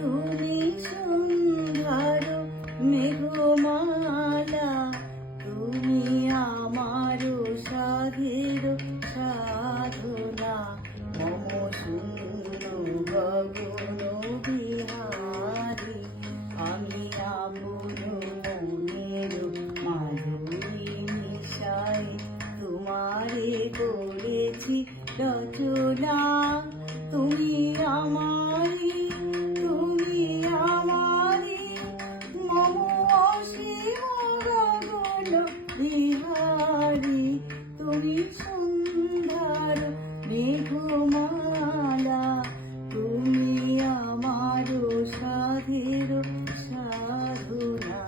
তুমি সন্ধ্যার মেঘমালা, তুমি আমার সাধের সাধনা। মম শূন্য গগন বিহারী, আমি আপন মনের মাধুরী মিশাই তোমারে করেছি রচনা। তুমি আমারি, তুমি আমারি, মম অসীম গগন বিহারী। তুমি সন্ধ্যার মেঘমালা, তুমি আমার সাধের সাধনা।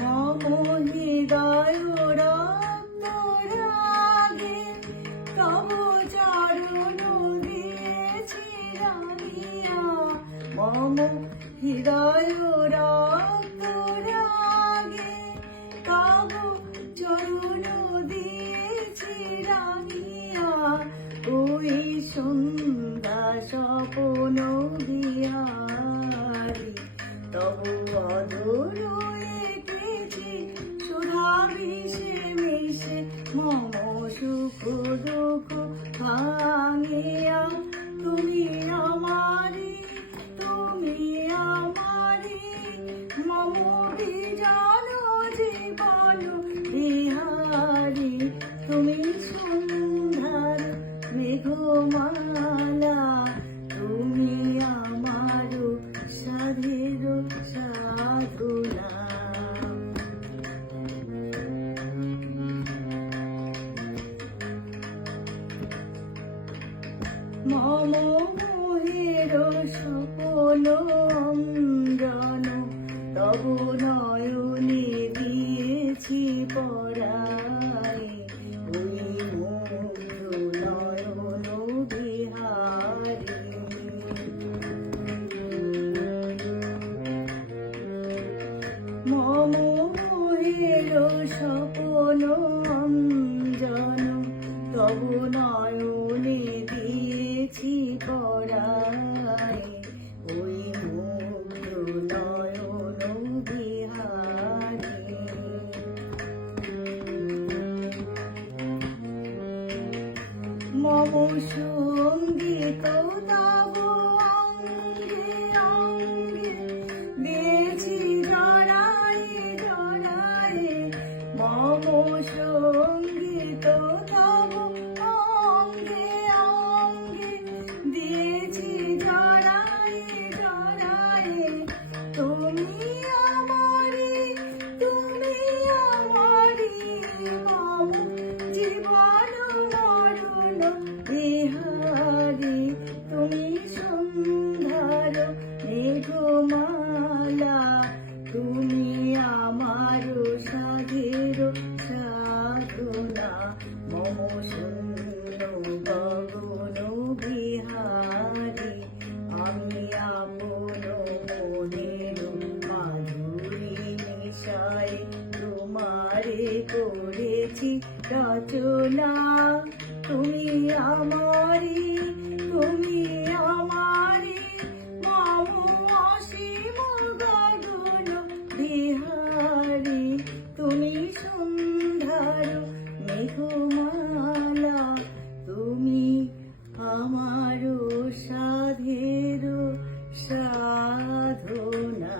মম হৃদয় রক্ত রাগে, তব চরণ দিয়েছি রাখিয়া। মম হৃদয় রক্ত রাগে, তব চরণ দিয়েছি রাখিয়া। ওই সন্ধ্যা স্বপন বিহারী, তব অধর এঁকেছি সুধা মিশে মিশে মম সুখ দুঃখ ভাঙিয়া। তুমি আমারি, তুমি আমারি, মম বিজন জীবন বিহারী। তুমি সন্ধ্যার মেঘমালা, তুমি আমার সাধের সাধনা। মম মোহের সপন অঞ্জন, তব নয়নে দিয়েছি পরায়। ওই মুগ্ধ নয়ন বিহারী, মম মোহের সপন অঞ্জন, তব নয়নে দিয়েছি পরায়। ওই মুগ্ধ নয়ন বিহারী। মম সঙ্গীত তব অঙ্গে অঙ্গে দিয়েছি জড়ায়ে জড়ায়ে। মম সঙ্গীত তব অঙ্গে অঙ্গে দিয়েছি জড়ায়ে জড়ায়ে। তুমি আমারি, তুমি আমারি, মম জীবন মরণ বিহারী। তুমি সন্ধ্যার মেঘমালা, তুমি আমার সাধের সাধনা। মম শূন্য গগন বিহারী, আমি আপন মনের মাধুরী মিশাই তোমারে করেছি রচনা। তুমি আমারি, তুমি আমারি, মম অসীম গগন বিহারী। তুমি সন্ধ্যার মেঘমালা, তুমি আমার সাধের সাধনা।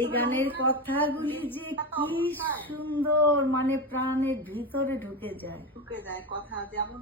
এই গানের কথাগুলি যে কি সুন্দর, মানে প্রাণের ভিতরে ঢুকে যায় কথা যেমন